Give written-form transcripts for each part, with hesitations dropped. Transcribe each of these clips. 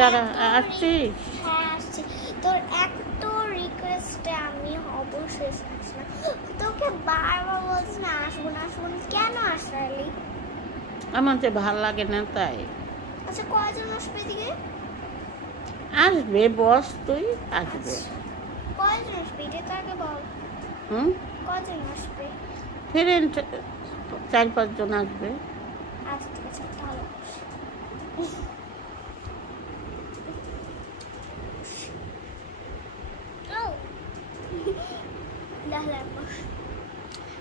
যারা আসছিস? হ্যাঁ আসছি। তোর এত রিকোয়েস্টে আমি অবশ্যই আসলাম। তোকে বারবার বলছি না আসবো না আসবো না, কেন আসলি? আমার যে ভালো লাগে না তাই। আচ্ছা কয়জন আসবে এদিকে? আসবে, বস তুই আসবে। কয়জন আসবে এটা তো আগে বল। কয়জন আসবে? ফ্রেন্ড 4-5 জন আসবে। আচ্ছা ঠিক আছে তাহলে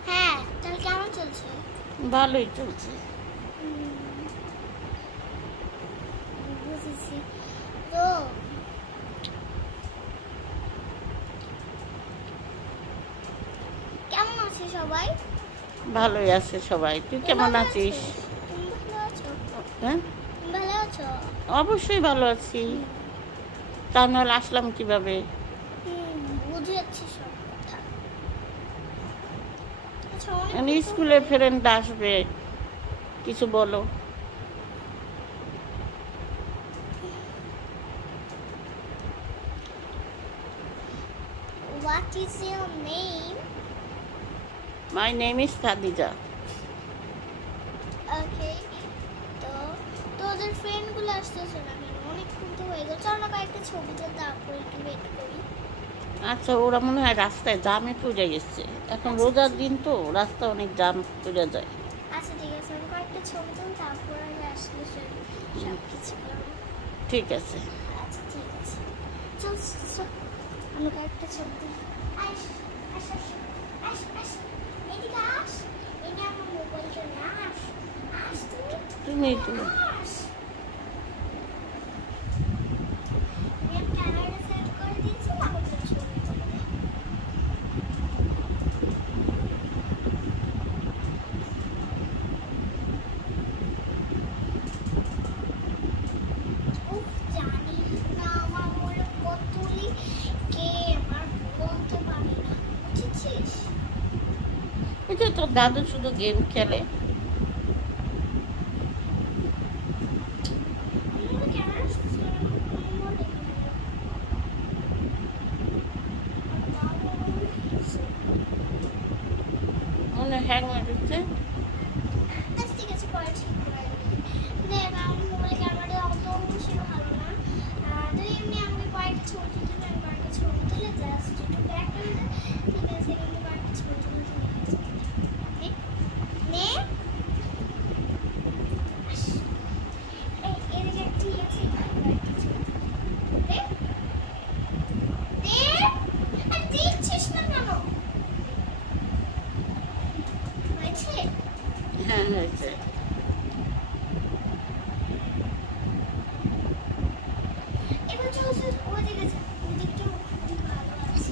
হ্যাঁ তাহলে কেমন চলছে? ভালোই চলছে। বুঝেছি। তো কেমন আছে সবাই? ভালোই আছে সবাই। তুই কেমন আছিস? তুমি ভালো আছো? হ্যাঁ তুমি ভালো আছো? অবশ্যই ভালো আছি। তা নাহলে আসলাম কিভাবে? বুঝেছি সব কথা। আচ্ছা স্কুলে ফ্রেন্ড আসবে, কিছু বলো। What is your name? My name is Khadija. Okay. তো তোদের ফ্রেন্ড গুলো আসতেছে না কেন? অনেকক্ষণ তো হয়ে গেল। চল না কয়েকটা ছবি তুল, তারপর একটু ওয়েট করি। আচ্ছা, ওরা মনে হয় রাস্তায় জামে পড়ে গেছে। এখন রোজার দিন তো রাস্তা অনেক জাম পড়ে যায়। আচ্ছা ঠিক আছে, আমি কয়েকটা ছবি তুল, তারপর আমি আসলে সব কিছু করবো। ঠিক আছে। আচ্ছা ঠিক আছে, চল চল আমি কয়েকটা ছবি তুল। আস আস আস আস আস এদিকে আস। এটা আমার মোবাইলটা না, আস আস তুমি আস। আমি ক্যামেরা সেট করে দিয়েছি, তারপর ছবি তুলে দে। জানি না আমার মনে কতলি কে আমার বলতে পারি না, বুঝেছিস? ওই যে তোর দাদু শুধু গেম খেলে। মনে হ্যাং মারছে। ঠিক আছে পরে ঠিক করে দেখ। আমার মোবাইল ক্যামেরাটা অত বেশি ভালো না। তুই এমনি আমাকে কয়েকটা ছবি তুলতে পারি, কয়েকটা ছবি তুলে জাস্ট একটু ব্যাক করে দে। ঠিক আছে, কিন্তু কয়েকটা ছবি তুলে নে নে। এদিকে ঠিক আছে, কয়েকটা ছবি দে দে। আর দিচ্ছিস না কেন? হয়েছে? হ্যাঁ হয়েছে। এবার চল চল ওদিকে যা, ওদিকটা খুবই ভালো আছে।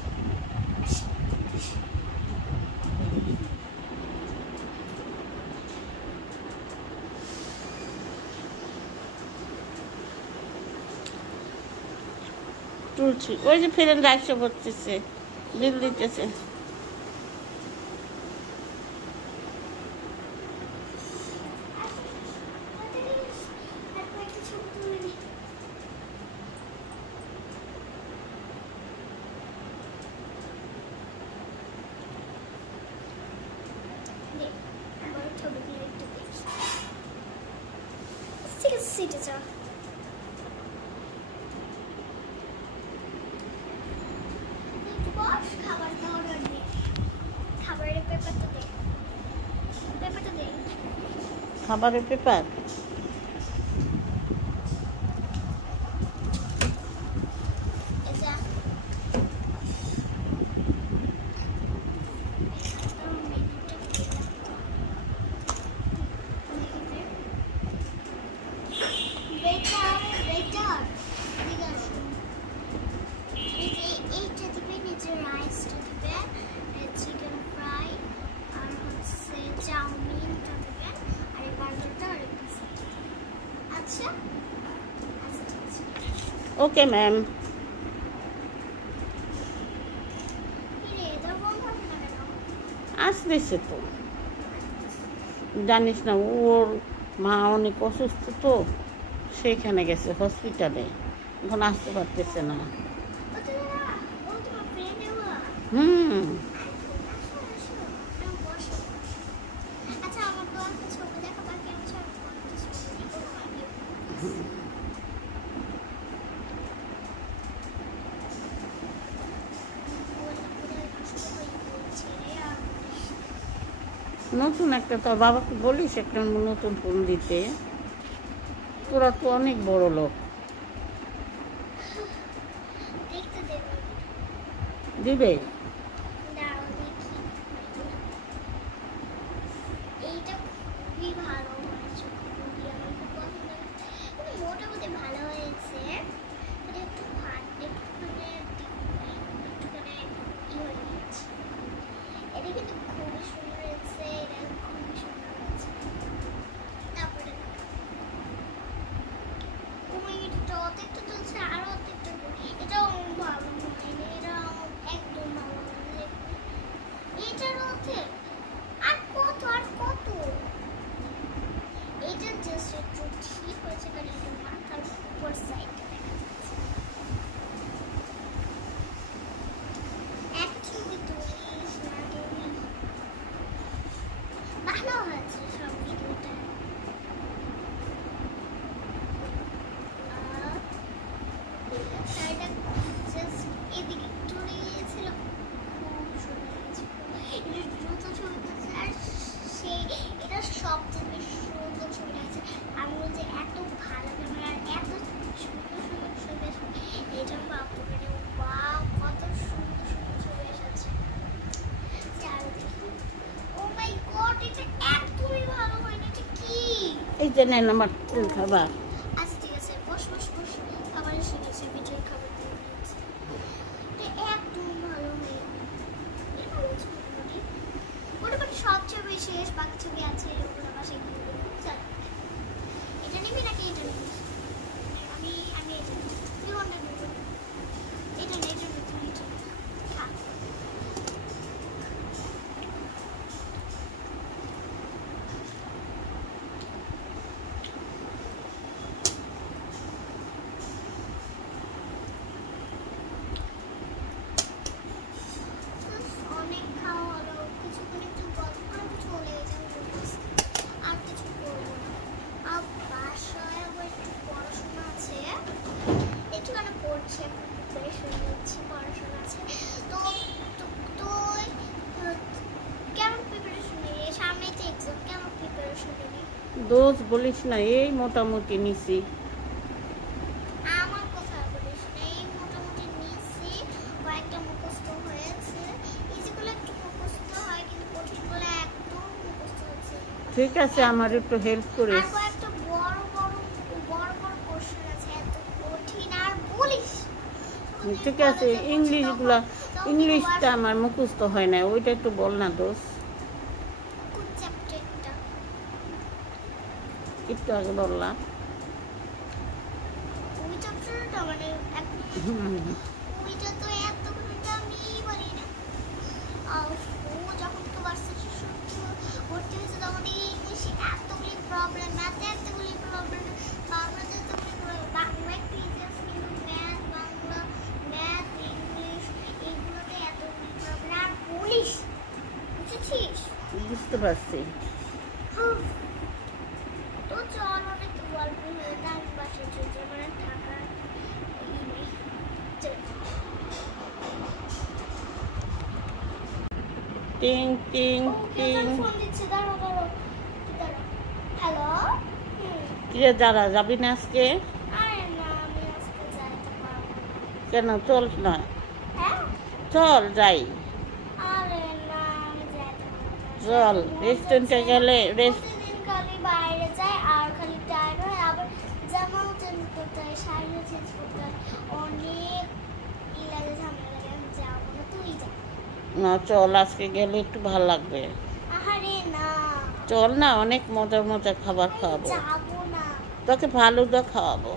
তুলছি। ওই যে ফ্রেন্ড আসছে পড়তেছে, বিল দিতেছে। সিটে যা। বস খাবার অর্ডার দে। খাবারের পেপারটা দে, পেপারটা দে। খাবারের পেপার? এটা বেটার বেটার দিকে আসুন। এইটা দিবে, নিচে রাইসটা দিবে, চিকেন ফ্রাই আর হচ্ছে চাউমিনটা দিবে, আর এই বার্গারটা আর পিৎজা। আচ্ছা আচ্ছা ঠিক আছে। Okay ma'am. আসতেছে তো, জানিস না ওর মা অনেক অসুস্থ তো, সেইখানে গেছে হসপিটালে, এখন আসতে পারতেছে না। হুম, নতুন একটা, তোর বাবাকে বলিস একটা নতুন ফোন দিতে। তোরা তো অনেক বড় লোক, দিবে? এই যে নেন আমার খাবার। আচ্ছা ঠিক আছে, বস বস বস, খাবার এসে গেছে, পিঠের খাবার দিয়ে দিয়েছি। একদম ভালো হয়ে মোটামুটি সব ছবি শেষ, বাকি ছবি আছে ওগুলো বাসায় গিয়ে দেবো। চল, এটা নিবি নাকি এটা নিবি? আমি আমি এটা নিবি, তুই কোনটা নিবি? এটা নে, এটা নে, তুই এটা নে, খা। অনেক খাওয়া হলো, কিছুক্ষণ একটু গল্প করে চলে যাবো, আর কিছু করবো না। আর বাসায় আবার একটু পড়াশোনা আছে, একটুখানি পড়ছি, এখন প্রিপারেশন নিচ্ছি, পড়াশোনা আছে। তো তো তো কেমন প্রিপারেশন নিবি? সামনে তো এক্সাম, কেমন প্রিপারেশন নিবি? দোষ বলিস না, এই মোটামুটি নিছি। আমার কথা বলিস না, এই মোটামুটি নিচ্ছি, কয়েকটা মুখস্থ হয়েছে। ইজিগুলো একটু মুখস্থ হয়, কিন্তু কঠিনগুলো একদম মুখস্থ হচ্ছে। ঠিক আছে, আমার একটু হেল্প আর করিস। কয়েকটা বড় বড় বড় বড় কোশ্চেন আছে, এত কঠিন আর বলিস। ঠিক আছে, ইংলিশগুলা, ইংলিশটা আমার মুখস্থ হয় না, ওইটা একটু বল না দোষ। কোন চ্যাপ্টারটা? একটু আগে বললাম। ওই চ্যাপ্টারটা মানে একদম ওইটা তো এতক্ষণটা আমি বলি না। ও যখন তো ভার্সিটি ভর্তি হয়েছে তখন ইংলিশে এতগুলি প্রবলেম, ম্যাথে এতগুলি প্রবলেম, বাংলাতে এতগুলি প্রবলেম, বাংলা একটু ইজি আছে কিন্তু ম্যাথ, বাংলা, ম্যাথ, ইংলিশ এইগুলোতে এতগুলি প্রবলেম আর বলিস, বুঝেছিস? বুঝতে পারছি। তো চল, অনেক গল্প হয়ে আমি বাসায় চলছে, মানে থাকার নেই। টিং টিং টিং। ফোন দিচ্ছে, দাঁড়াও দাঁড়াও দাঁড়াও। হ্যালো, কিরে যারা যাবি না আজকে? আরে না, আমি আজকে যাইতে পারবো না। কেন, চল না, হ্যাঁ, চল যাই। আরে না, আমি যাইতে পারবো না। চল রেস্টুরেন্টে গেলে প্রতিদিন খালি বাইরে যাই আর খালি টায়ার্ড হয়, আবার জামাও চেঞ্জ করতে হয়, শাড়িও চেঞ্জ করতে হয়, অনেক লাগে, ঝামেলা লাগে। আমি যাবো না, তুই যা। না, চল আজকে গেলে একটু ভালো লাগবে। আরে না, চল না, অনেক মজার মজার খাবার খাওয়াবো, যাবো না। তোকে ফালুদা খাওয়াবো।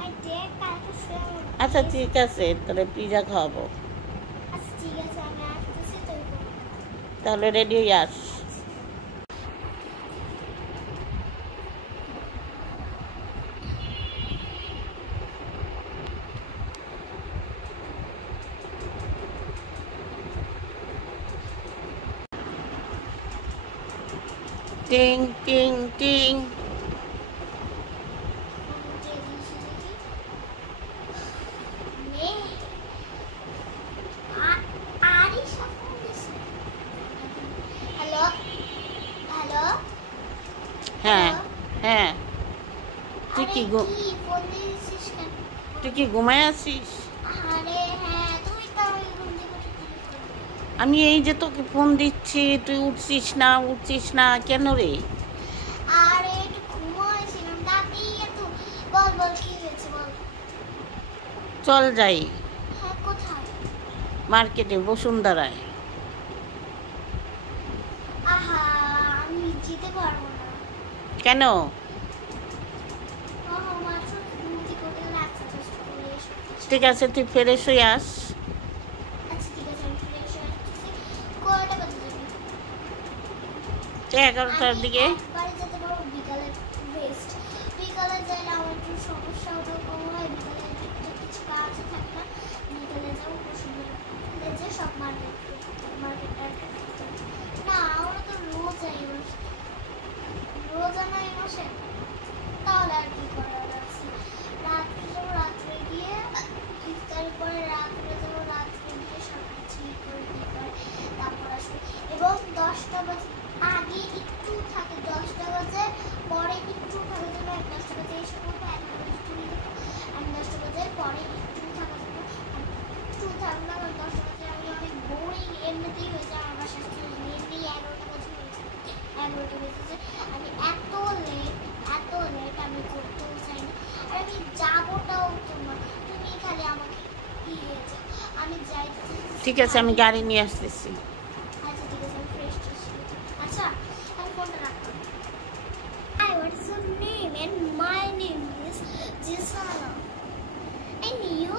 আই দেখ কালকে ফোন। আচ্ছা ঠিক আছে, তাহলে পিজা খাওয়াবো। আচ্ছা ঠিক আছে, আমি আসতেছি, তুই বল। তাহলে রেডি হয়ে আস। টিং টিং টিং। হ্যালো হ্যালো, হ্যাঁ হ্যাঁ, তুই কি ফোন দিয়েছিস কেন? তুই কি ঘুমায় আছিস? আরে হ্যাঁ, তুই তো আমি ঘুম থেকে উঠে দিলি ফোন। আমি এই যে তোকে ফোন দিচ্ছি, তুই উঠছিস না কেন রে? আরে একটু ঘুমাইছিলাম, তাতেই এত। বল বল, কি হয়েছে বল। চল যাই হ্যাঁ, কোথায়? মার্কেটে বসুন্ধরায়। আহা, আমি যেতে পারবো না। কেন? মাত্র ঘুম থেকে উঠে রাস্তা টেস্ট করে এসো। ঠিক আছে, তুই ফ্রেশ হয়ে আস। আচ্ছা ঠিক আছে, আমি ফিরে এসে আসতেছি। কয়টা বাজে যাবি? 11টার দিকে। বাড়ি যেতে পারবো বিকালে। বেস্ট, বিকালে যাইলে আমার একটু সমস্যা হতো, কম হয়। বিকালে একটু কিছু কাজ থাকে না, বিকালে যাবো বসুন্ধরা যে সব মার্কেট না। আমরা তো রোজা এই মাসে, রোজা না এই মাসে, তাহলে আর কি করার আছে। রাত্রে যাবো, রাত্রে গিয়ে ইফতারের পরে রাত্রে যাবো, রাত্রে গিয়ে সব কিছু করে তারপর আসবো। এবং 10টা বাজে আগে একটু থাকে, 10টা বাজে পরে একটু থাকে জন্য 10টা বাজে এসে পড়বো, 10টা বাজে পরে একটু থাকা যাবো, একটু থাকলে আবার 10টা বাজে আমি অনেক বোরিং এমনিতেই হয়ে যায়। আমার শাস্তি এমনি 11টা বাজে হয়েছে, 11টা বেজেছে। আমি এত লেট আমি করতেও চাই না, আর আমি যাবোটাও তোমার, তুমি খালি আমাকে দিয়ে যাও, আমি যাই। ঠিক আছে, আমি গাড়ি নিয়ে আসতেছি। আচ্ছা ঠিক আছে, আমি ফ্রেশ ট্রেশ হয়ে যাই। আচ্ছা, আমি ফোনটা রাখলাম। Hi, what is your name? And my name is Jisana. And you?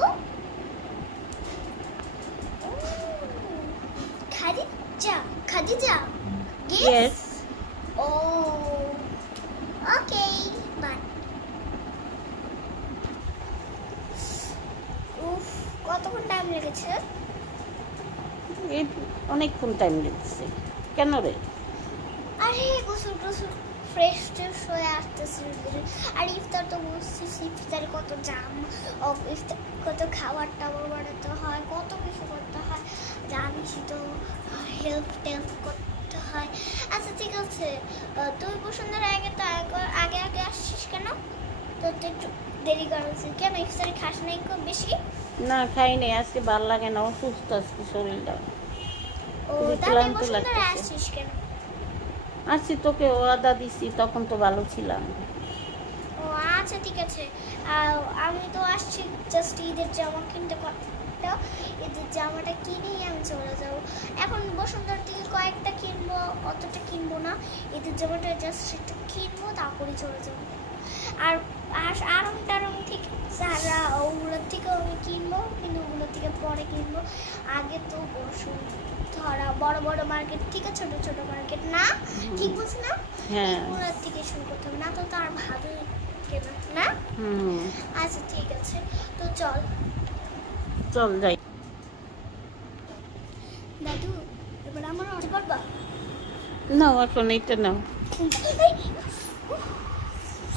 Khadija? Yes. Oh, okay, bye. উফ, কতক্ষণ টাইম লেগেছে? এই অনেকক্ষণ টাইম লেগেছে। কেন রে? আরে গোসল ফ্রেশ ট্রেশ হয়ে আসতেছি। আর ইফতার তো বসছিস, ইফতারে কত জাম, ইফতার কত খাবার টাবার বানাতে হয়, কত কিছু করতে হয়, জানিসই তো, হেল্প করতে হয়। আচ্ছা ঠিক আছে, তুই বসুন্ধরা আগে আসছিস কেন? তোর তো একটু দেরি করা উচিত। কেন ইফতারে খাস নাই খুব বেশি? না, খাই নাই, আজকে ভালো লাগে না, অসুস্থ আজকে শরীরটা। ও, খুবই তাহলে ক্লান্ত বসুন্ধরা লাগতেছে। আসছিস কেন? আসছি, তোকে ওয়াদা দিছি, তখন তো ভালো ছিলাম। ও আচ্ছা ঠিক আছে, আমি তো আসছি জাস্ট ঈদের জামা কিনতে। ঈদের জামাটা কিনেই আমি চলে যাব। এখন বসুন্ধরা থেকে কয়েকটা কিনবো, অতটা কিনবো না। ঈদের জামাটা জাস্ট একটু কিনবো, তারপরে চলে যাবো। আর আরং টারং থেকে সারা ওগুলোর থেকেও আমি কিনবো, কিন্তু ওগুলোর থেকে পরে কিনবো। আগে তো বসুন্ধরা বড় বড় মার্কেট থেকে ছোট মার্কেট না, ঠিক বলছি না? হ্যাঁ। ওগুলোর থেকে শুরু করতে হবে, না তো তার ভালো কেনা না। আচ্ছা ঠিক আছে, তো চল যাই। দাদু, এবার আমার অর্ডার করবা? নাও, এখন এইটা নাও।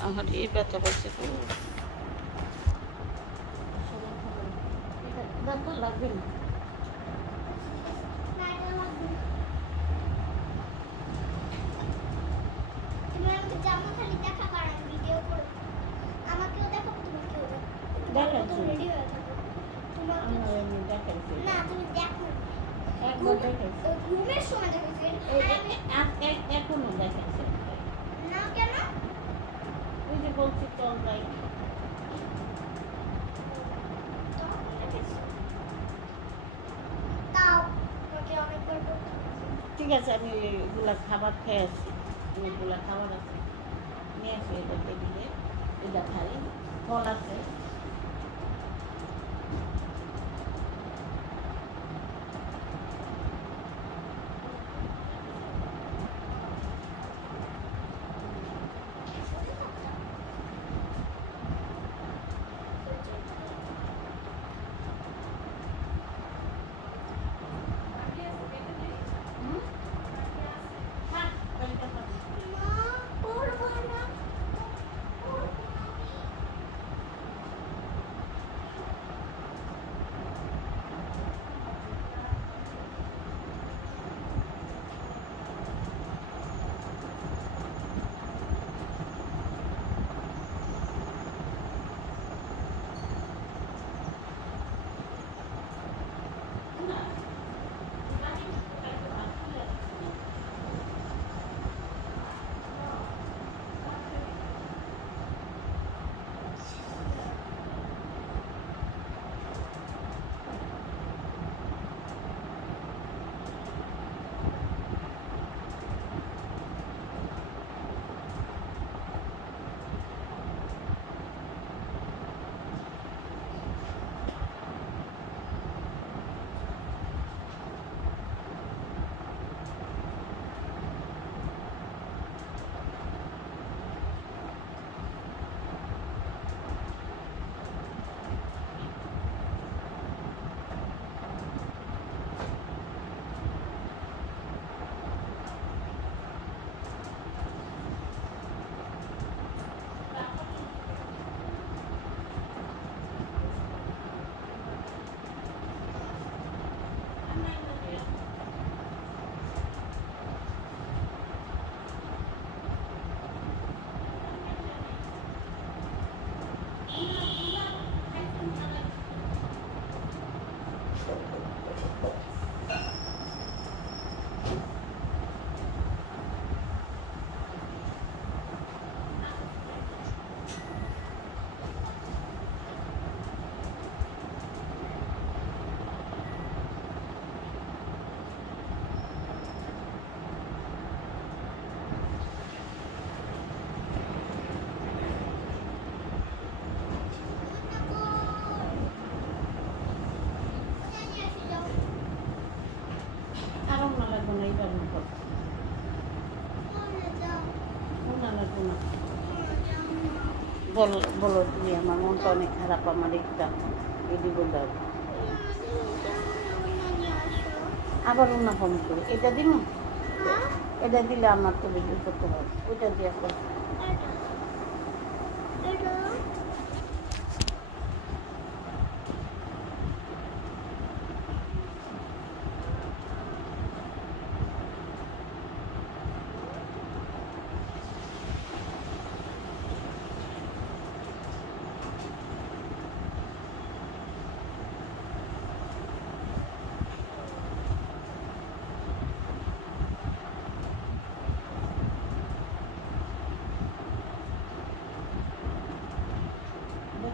আমার এই ব্যথা করছে তো, ব্যথা লাগবে না। তুমি আমাকে জামা খালি দেখা কর, আমি ভিডিও করব। আমাকেও দেখাবো, তোমাকেও দেখাবো। রেডি হয়ে থাকো। তোমাকে না, তুমি দেখো ঘুমের সময় দেখেছি এখনো দেখাচ্ছে না কেন? ওই যে বলছি চল যাই। তাও তোমাকে অনেকবার করতে ঠিক আছে, আমি ওইগুলা খাবার খেয়ে আসছি। ওইগুলা খাবার আছে, নিয়ে আসি। এটা টেবিলে এটা খাই, ফল আছে। মা বলো তুমি, আমার মনটা অনেক খারাপ, আমার একটা এদিকে দাও। আবার অন্য ফোন করে এটা দিন, এটা দিলে আমার তো ভিডিও করতে হবে, ওইটা দিয়ে করো।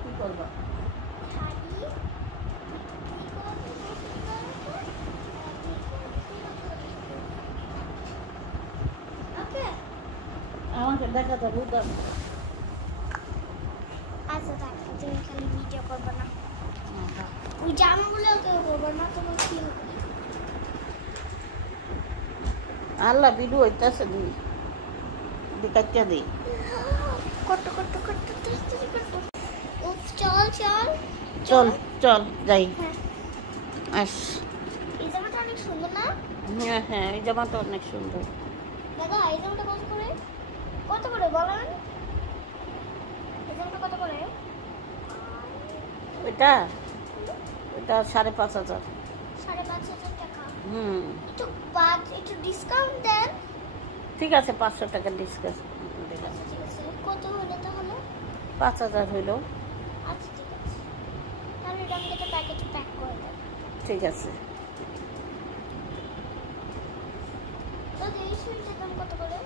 কি করবো? আমাকে দেখা যাবে তো। আচ্ছা থাকো, তুমি খালি ভিডিও করবে না, ওই জামাগুলো কেউ করবে না, তোমার কি হবে? আল্লাহ ভিডিও হইতেছে কাটটা দিই। কত চল চল চল চল যাই। হ্যাঁ, আস। এই জামাটা অনেক সুন্দর না? হ্যাঁ হ্যাঁ, এই জামাটা অনেক সুন্দর। দাদা এই জামাটা কত করে বলেন? এই জামাটা কত করে? ওইটা 5,500। 5,500 টাকা? হুম, একটু ডিসকাউন্ট দেন। ঠিক আছে, 500 টাকা ডিসকাউন্ট দিলাম। ঠিক আছে, কত হলো তাহলে? 5,000 হইল। আচ্ছা ঠিক আছে, তাহলে এটা আমাকে একটা প্যাকেটে প্যাক করে দেন। ঠিক আছে। দাদা এই সুইচের দাম কত করে?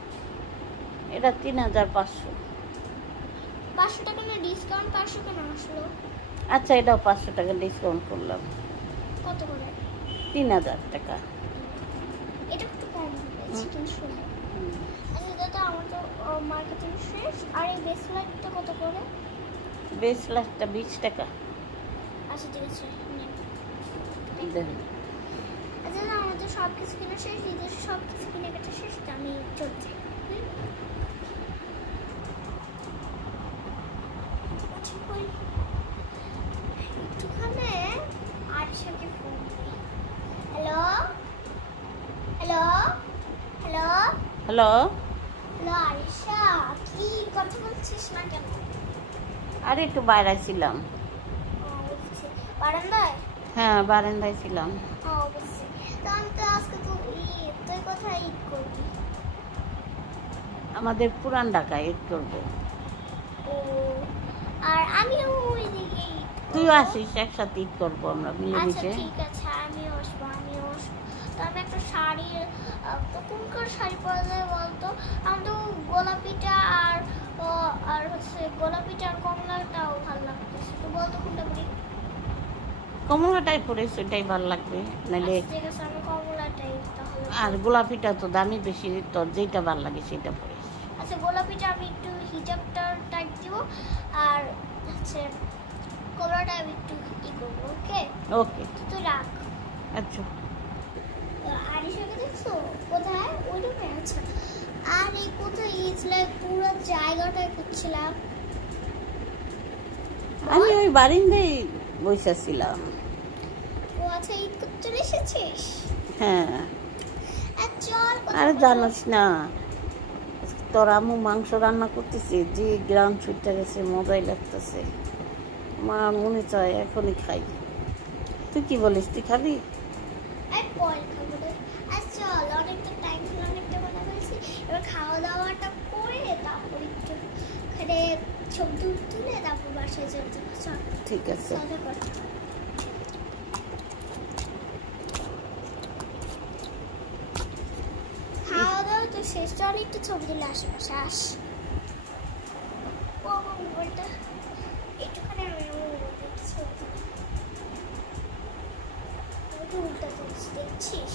এটা 3,500। 500 টাকা না ডিসকাউন্ট, 500 কেন আসলো? আচ্ছা, এটাও 500 টাকা ডিসকাউন্ট করলাম। কত করে? 3,000 টাকা। এটা একটু কম হয়েছে কিন্তু শুনে। আচ্ছা দাদা, আমার তো মার্কেটিং শেষ, আর এই বেস লাইটটা কত করে? বেস লাইটটা 20 টাকা। আচ্ছা ঠিক আছে, দেখুন। আচ্ছা দাদা, আমাদের সব কিছু কিনা শেষ, ঈদের সব কিছু কেনাকাটা শেষ, তো আমি চলছি। একটুখানে আরিশাকে ফোন করি। Hello hello hello hello. Hello Arisha, কি কথা বলছিস না কেন? আরে একটু বাইরে ছিলাম। বুঝছি, বারান্দায়? হ্যাঁ, বারান্দায় ছিলাম। বুঝছি। তাহলে তো আজকে তো ঈদ, তুই কোথায় ঈদ করবি? আমাদের পুরান ঢাকায় ঈদ করবো। ও, আর আমিও ওইদিকে ঈদ করবো। তুইও আসিস, একসাথে ঈদ করবো আমরা আচ্ছা মিলেমিশে। ঠিক আছে, আমিও আসবো। তো আমি একটা শাড়ি, তো কোনকার শাড়ি পরা যায় বলতো? আমার তো গোলাপিটা আর হচ্ছে গোলাপিটা আর কমলাটাও ভালো লাগতেছে, তো বলতো কোনটা পরি? কমলাটাই পরেছ, ওইটাই ভালো লাগবে। নাহলে আচ্ছা, ঠিক আছে, আমি কমলাটাই তাহলে। আর গোলাপিটা তো দামি বেশি, তোর যেটা ভালো লাগে সেটা পরিস। আচ্ছা, গোলাপিটা আমি একটু হিজাবটা টাইপ দিব, আর হচ্ছে কমলাটা আমি একটু করবো। ওকে ওকে, তুই রাখ। আচ্ছা। আরিশাকে দেখছো কোথায়? ওই রুমে। আচ্ছা, আর এই কোথায় গিয়েছিলাম? পুরো জায়গাটাই করছিলাম। আমি ওই বারিন্দায় বসেছিলাম। ও আচ্ছা, ঈদ করতে চলে এসেছিস? হ্যাঁ। চল। আর জানিস না, তোর আম্মু মাংস রান্না করতেছে, যে গ্রাম ছুটতে গেছে, মজাই লাগতেছে। আমার মনে চায় এখনই খাই। তুই কি বলিস, তুই খাবি? পরে খাবো রে। চল, অনেকটা টাইম ছিল, অনেকটা কথা বলছি, এবার খাওয়া দাওয়াটা করে তারপর একটু এখানে ছবি তুলে তারপর বাসায় চলে যাবো। চল ঠিক আছে। খাওয়া দাওয়া তো শেষ, চল একটু ছবি তুলে আশেপাশে আস। ও মোবাইলটা একটুখানি আমি ছবি তুলি, উল্টা তুলছি, দেখছিস?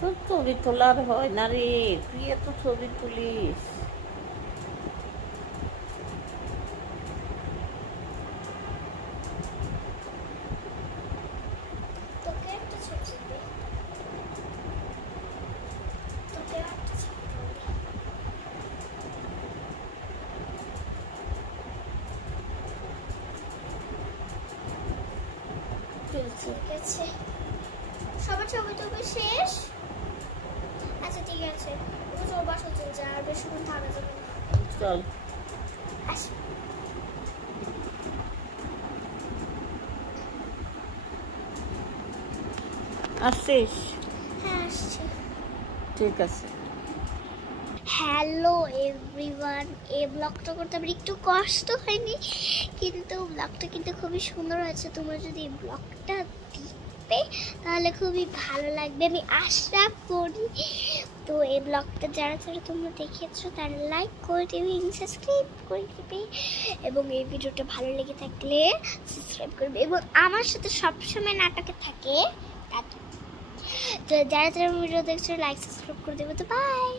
তোর ছবি তোলার হয় না রে, তুই এত ছবি তুলিস। তোকে একটা ছবি দিই। তোকে একটা ছবি দিই। ঠিক আছে, সবার ছবি টবি শেষ? আচ্ছা ঠিক আছে, তুমি তোর বাসা চলে যা, আর বেশিক্ষণ থাকা যাবে না। চল। আসি। আসছিস? হ্যাঁ আসছি। ঠিক আছে। হ্যালো এভরিওয়ান, এই ব্লগটা করতে আমার একটু কষ্ট হয়নি, কিন্তু ব্লগটা কিন্তু খুবই সুন্দর হয়েছে। তোমরা যদি এই ব্লগটা দেখবে তাহলে খুবই ভালো লাগবে, আমি আশা করি। তো এই ব্লগটা যারা যারা তোমরা দেখেছো তারা লাইক করে দেবে, সাবস্ক্রাইব করে দেবে, এবং এই ভিডিওটা ভালো লেগে থাকলে সাবস্ক্রাইব করবে, এবং আমার সাথে সবসময় নাটকে থাকে। তো যারা যারা ভিডিও দেখছো লাইক সাবস্ক্রাইব করে দেবে। তো বাই।